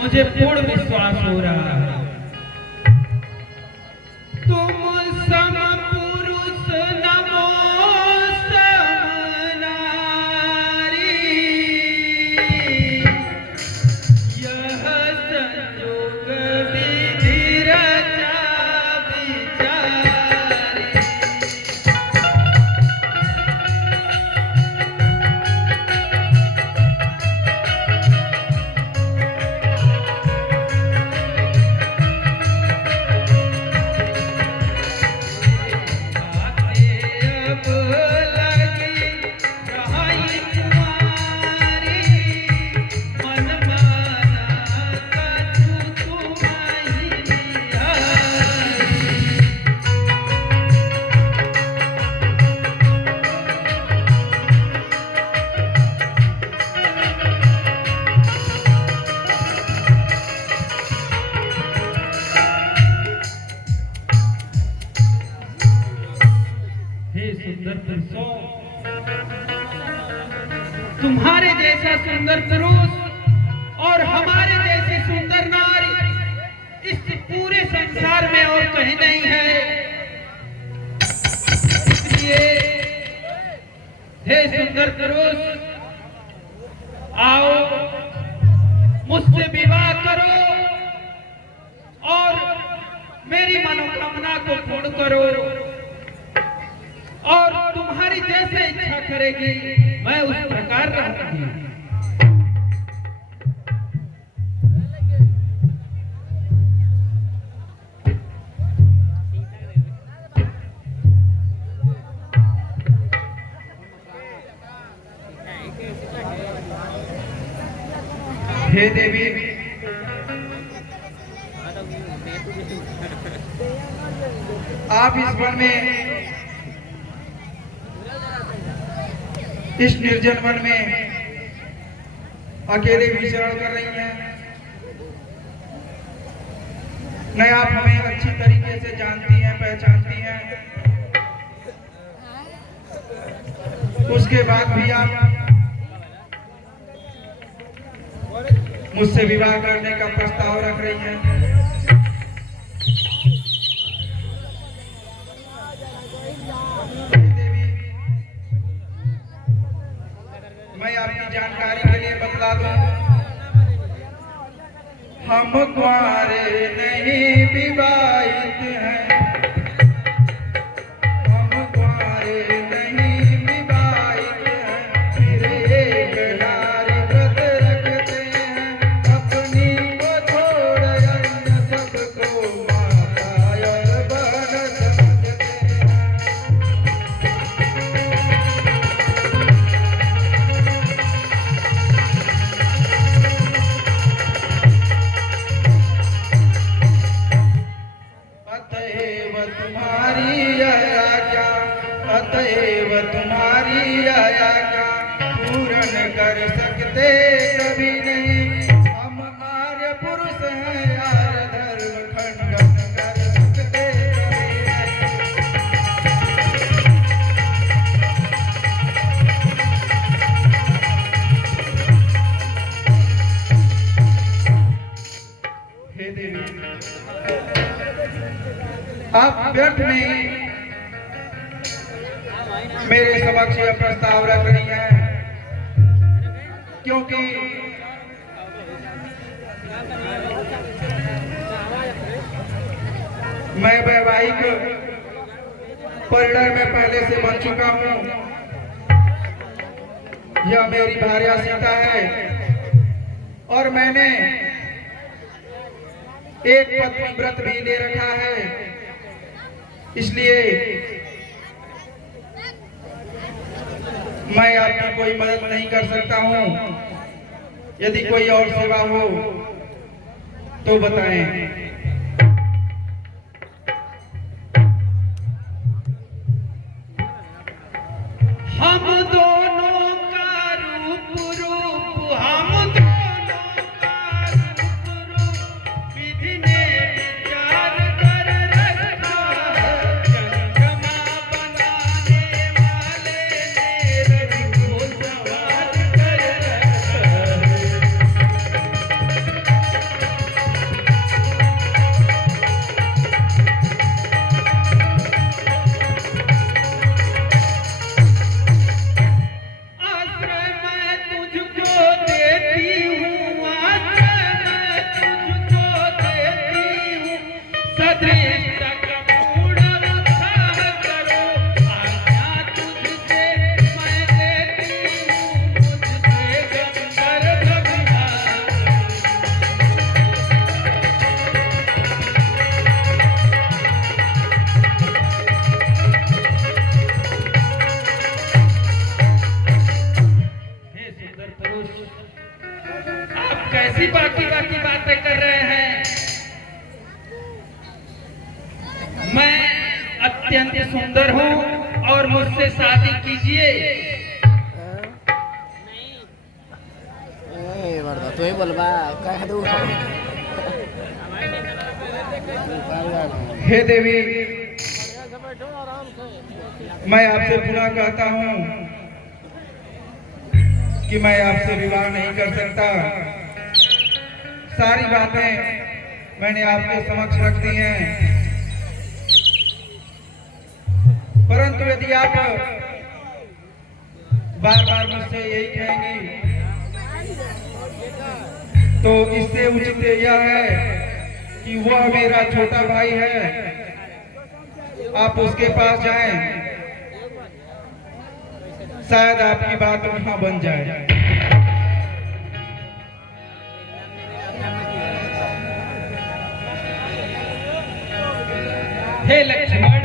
मुझे पूर्ण विश्वास हो रहा है। तुम सम पुरुष नमो समनारी, यह संयोग विधि रचा विचारी। सुंदर पुरुषों, तुम्हारे जैसा सुंदर पुरुष और हमारे जैसी सुंदर नारी इस पूरे संसार में और कहीं नहीं है। इसलिए हे सुंदर पुरुष, आओ मुझसे विवाह करो और मेरी मनोकामना को पूर्ण करो, और तुम्हारी जैसे इच्छा करेगी मैं उस प्रकार रहूंगी। हे देवी, आप इस वन में, इस निर्जन वन में अकेले विचरण कर रही हैं। न आप हमें अच्छी तरीके से जानती हैं, पहचानती हैं, उसके बाद भी आप मुझसे विवाह करने का प्रस्ताव रख रही हैं। मैं आपकी जानकारी के लिए बतला दूं, हम कुंवारे नहीं विवाहित हैं, हम कुंवारे नहीं विवाहित हैं, फिर एक नारी व्रत रखते हैं, अपनी को छोड़ अन्य सबको माता और बहन समझते हैं। अतएव तुम्हारी आज्ञा पूर्ण कर सकते कभी नहीं, हम आर्य पुरुष हैं, आर्य धर्म खंडन कर सकते कभी नहीं। हे देवी, आप व्यर्थ में मेरे समक्ष यह प्रस्ताव रख रही हैं, क्योंकि मैं वैवाहिक परिणय में पहले से बन चुका हूं। यह मेरी भार्या सीता है और मैंने एक पत्नी व्रत भी ले रखा है, इसलिए मैं आपकी कोई मदद नहीं कर सकता हूं। यदि कोई और सेवा हो तो बताएं। हम दोनों का रूप हम दोनों का रूप विधि ने विचार कर रखा है, चंद्रमा बनाने वाले ने रवि को सवार कर रखा है। आप कैसी बाकी बाकी बातें कर रहे हैं? मैं अत्यंत सुंदर हूँ और मुझसे शादी कीजिए। तू ही बोलबा कह दू। हे देवी, मैं आपसे पुनः कहता हूँ कि मैं आपसे विवाह नहीं कर सकता। सारी बातें मैंने आपके समक्ष रख दी हैं, परंतु यदि आप बार बार मुझसे यही कहेंगी तो इससे उचित यह है कि वह मेरा छोटा भाई है, आप उसके पास जाएं, शायद आपकी बात वहां बन जाए। हे लक्ष्मण,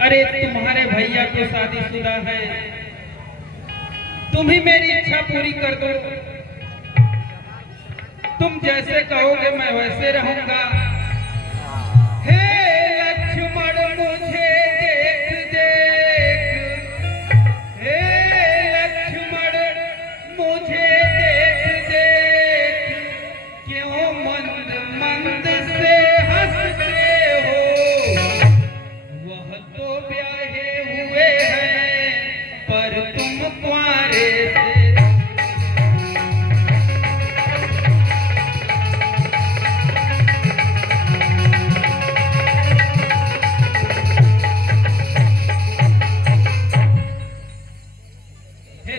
अरे तुम्हारे भैया को शादीशुदा है, तुम ही मेरी इच्छा पूरी कर दो। तुम जैसे कहोगे मैं वैसे रहूंगा। हे लक्ष्मण मुझे देख देख, हे लक्ष्मण मुझे देख देख, क्यों मंद मंद से हंसते हो? वह तो ब्याहे हुए हैं पर तुम कुंवारे से।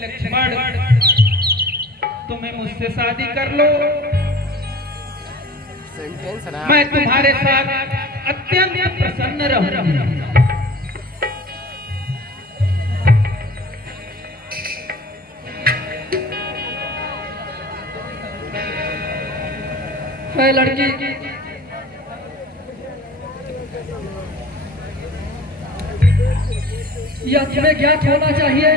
लक्ष्मण, तुम्हें मुझसे शादी कर लो, मैं तुम्हारे साथ अत्यंत प्रसन्न रहूंगा। है लड़की, यह तुम्हें ज्ञात होना चाहिए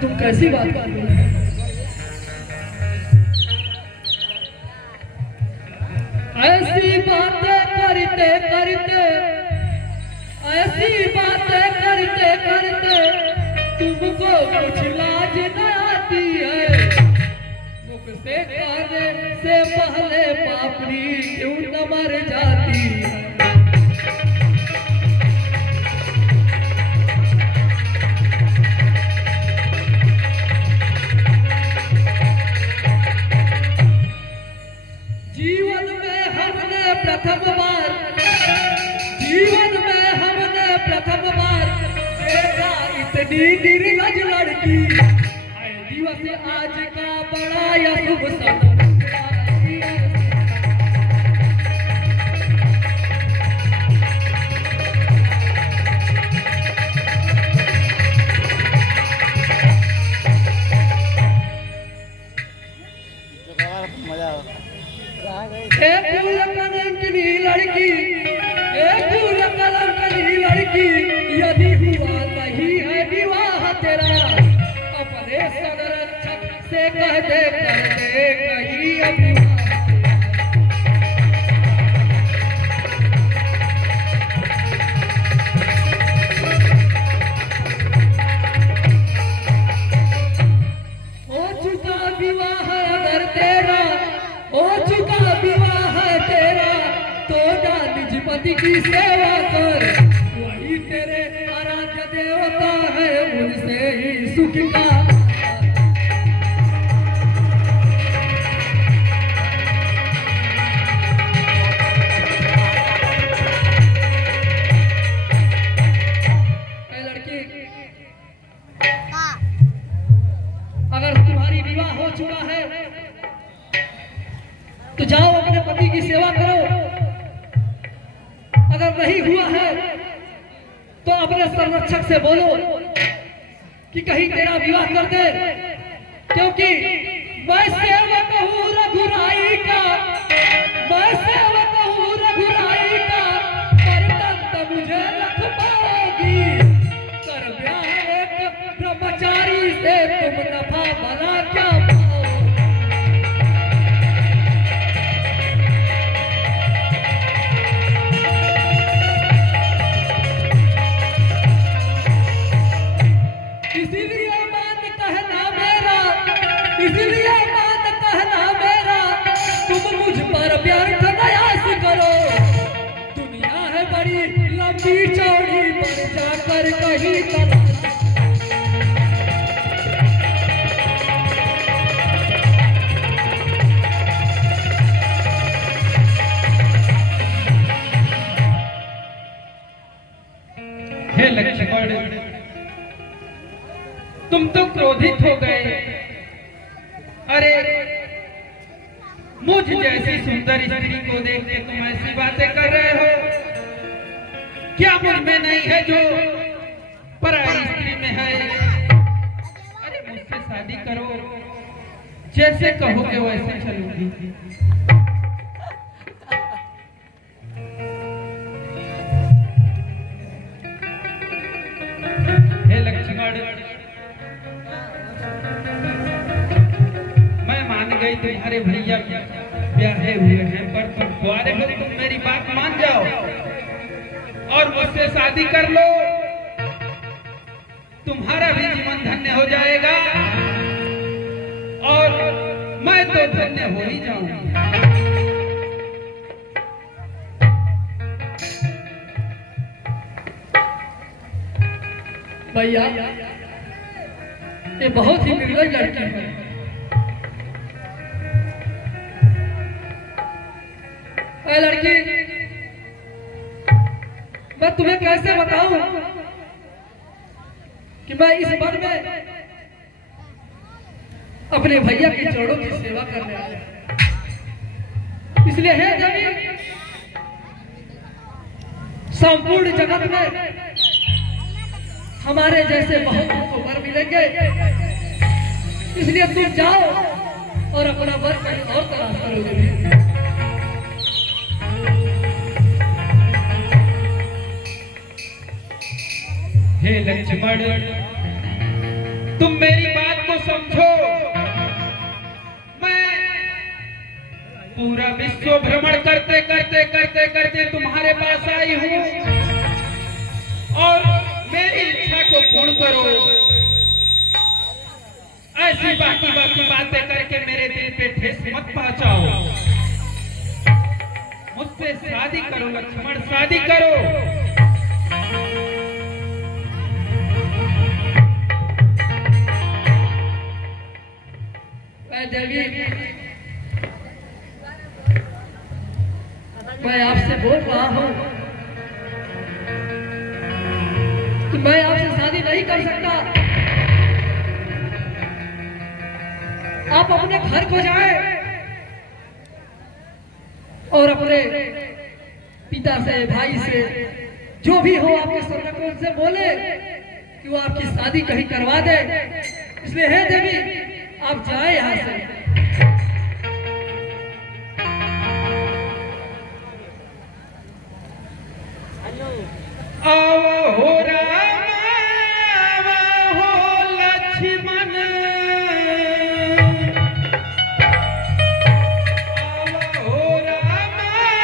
तुम कैसी बात कर रही हो। ऐसी बातें करते करते, ऐसी बातें करते करते तुमको कुछ लाज न आती है। मुख से कहने से पहले पापड़ी क्यों न मर जाती है। प्रथम बार देखा इतनी निर्लज लड़की। दिवस आज का बड़ा या शुभ समय। लड़की, लड़की, यदि हुआ नहीं है विवाह तेरा, अपने संरक्षक से कह दे कर दे कहीं अभी। हो चुका विवाह अगर तेरा, हो चुका विवाह तेरा, तो जा निज पति की सेवा कर। वही तेरे आराध्य देवता है, उनसे ही सुख का। लड़की, अगर तुम्हारी विवाह हो चुका है तो जाओ अपने पति की सेवा करो। अगर नहीं हुआ है तो अपने संरक्षक से बोलो कि कहीं तेरा विवाह कर दे, क्योंकि मैं सेवक हूँ रघुराई का, मैं सेवक हूँ रघुराई का, पर तंत मुझे रख पाओगी। कर तुम तो क्रोधित हो गए। अरे मुझ जैसी सुंदर स्त्री को देख के तुम ऐसी बातें कर रहे हो? क्या मुझ में नहीं है जो पराई स्त्री में है? अरे मुझसे शादी करो, जैसे कहोगे वैसे चलूंगी। हे लक्ष्मण, मैं मान गई तुम्हारे भैया ब्याहे हुए हैं, पर तुम द्वारे हो, तुम मेरी बात मान जाओ और मुझसे शादी कर लो। तुम्हारा भी जीवन धन्य हो जाएगा और मैं तो धन्य हो ही जाऊंगी। भैया ये बहुत ही निर्दयी लड़की है। ऐ लड़की, मैं तुम्हें कैसे बताऊं कि मैं इस वन में अपने भैया के जोड़ों की सेवा करने आया। इसलिए है देवी, संपूर्ण जगत में हमारे जैसे बहुत को वर मिलेंगे। इसलिए तुम जाओ और अपना वर कहीं और तलाश करोगे। हे लक्ष्मण, तुम मेरी बात को समझो। मैं पूरा विश्व भ्रमण करते करते करते करते तुम्हारे पास आई हूँ और मेरी इच्छा को पूर्ण करो। ऐसी बाकी बाकी बातें करके मेरे दिल पे ठेस मत पहुंचाओ। मुझसे शादी करो लक्ष्मण, शादी करो। देवी, मैं आपसे बोल रहा हूं कि मैं आपसे शादी नहीं कर सकता। आप अपने घर को जाएं और अपने पिता से, भाई से, जो भी हो आपके संरक्षण से बोले कि वो आपकी शादी कहीं करवा दे। इसलिए हे देवी, आप जाए यहाँ से। आओ हो राम, आओ हो लक्ष्मण, आओ हो राम, आओ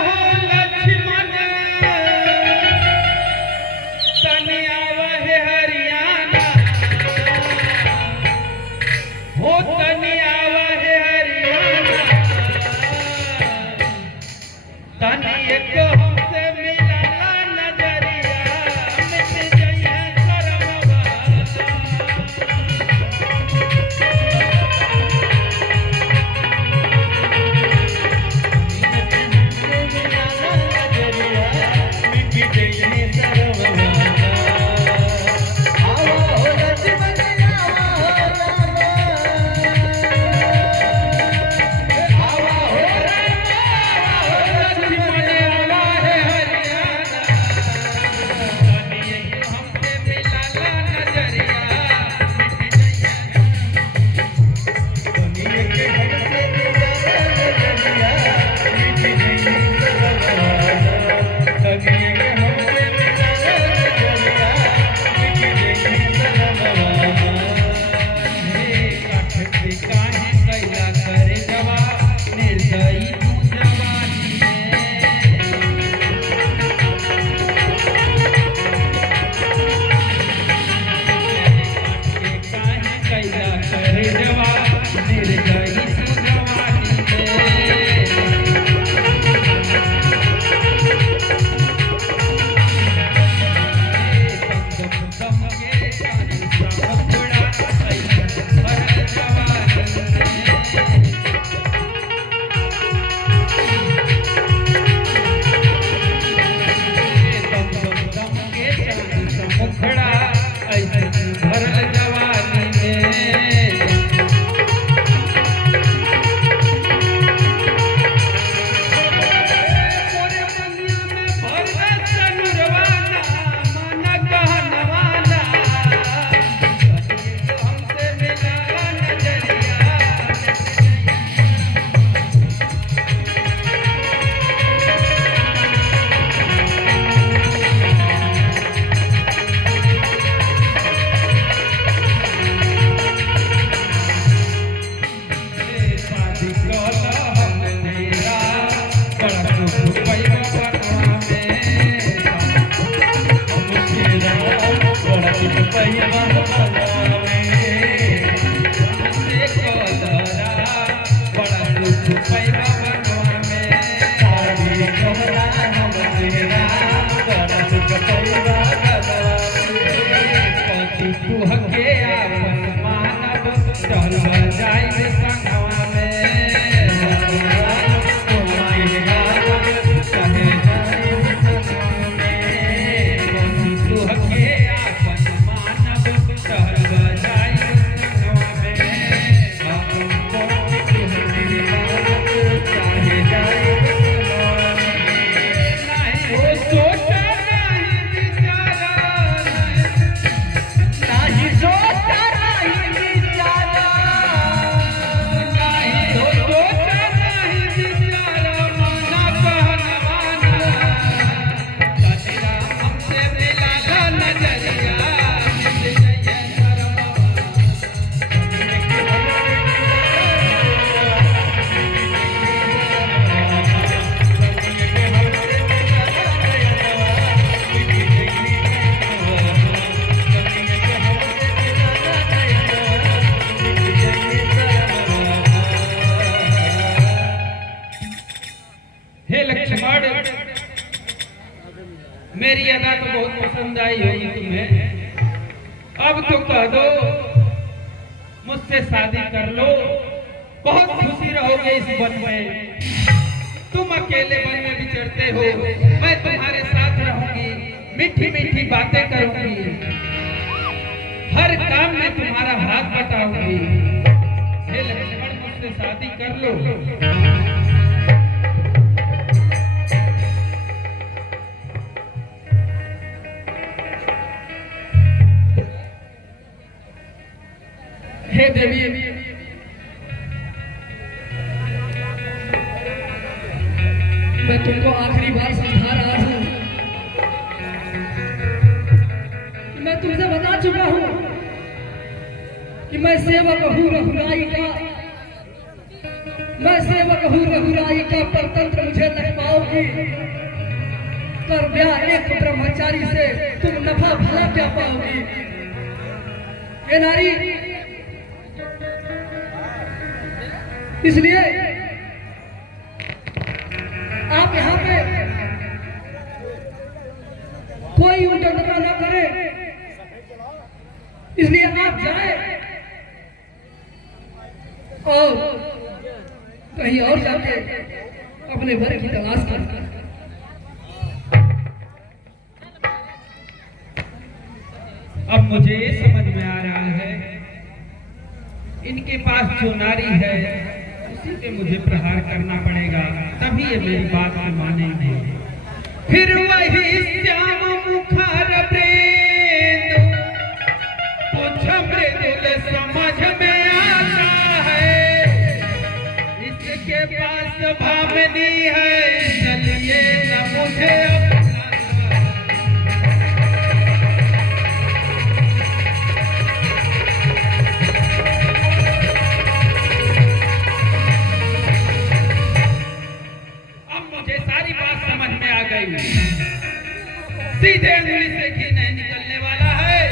हो लक्ष्मण, तनि आवहे हरियाणा, हो तनि आवहे हरियाणा, तनि एक हमसे मिला नजरिया, मिट जाइए शर्मवा। मुखड़ा ऐसे पैवा बनावे देखो दरा बड़ा दुख पैवा बनवावे सारी कहना हम तेरा बड़ा दुख पैवा बनवावे पति तुह के आपन मानव चल जाई संगवा में हे लक्ष्मण, मेरी अदा तो बहुत पसंद आई होगी तुम्हें। अब तो कह दो मुझसे शादी कर लो, बहुत खुशी रहोगे इस वन में। तुम अकेले वन में विचरते हो, मैं तुम्हारे साथ रहूंगी, मीठी मीठी बातें करूंगी, हर काम में तुम्हारा हाथ बटाऊंगी। हे लक्ष्मण, मुझसे शादी कर लो। हे देवी, मैं तुमको आखिरी बार समझा रहा हूं कि मैं तुमसे बता चुका हूं कि मैं सेवक हूं रघुराई का, मैं सेवक हूं रघुराई का। परतंत्र मुझे लग पाओगी, कर ब्याह एक ब्रह्मचारी से तुम नफा भला क्या पाओगी। ये नारी, इसलिए आप यहाँ पे कोई उल्टा न करे, इसलिए आप जाए और कहीं और जाके अपने घर की तलाश करें। अब मुझे ये समझ में आ रहा है, इनके पास जो नारी है उसी पे मुझे प्रहार करना पड़ेगा, तभी ये मेरी बात को मानेंगे। फिर वही श्याम मुखार प्रेम कुछ मृदुल समझ में आता है, इसके पास भावनी है, चलिए न मुझे सीधे उंगली से घी नहीं निकलने वाला है।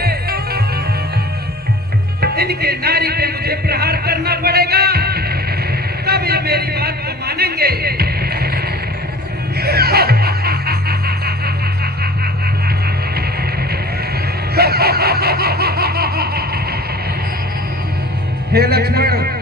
इनके नारी पे मुझे प्रहार करना पड़ेगा, तब ये मेरी बात को मानेंगे। हे लक्ष्मण,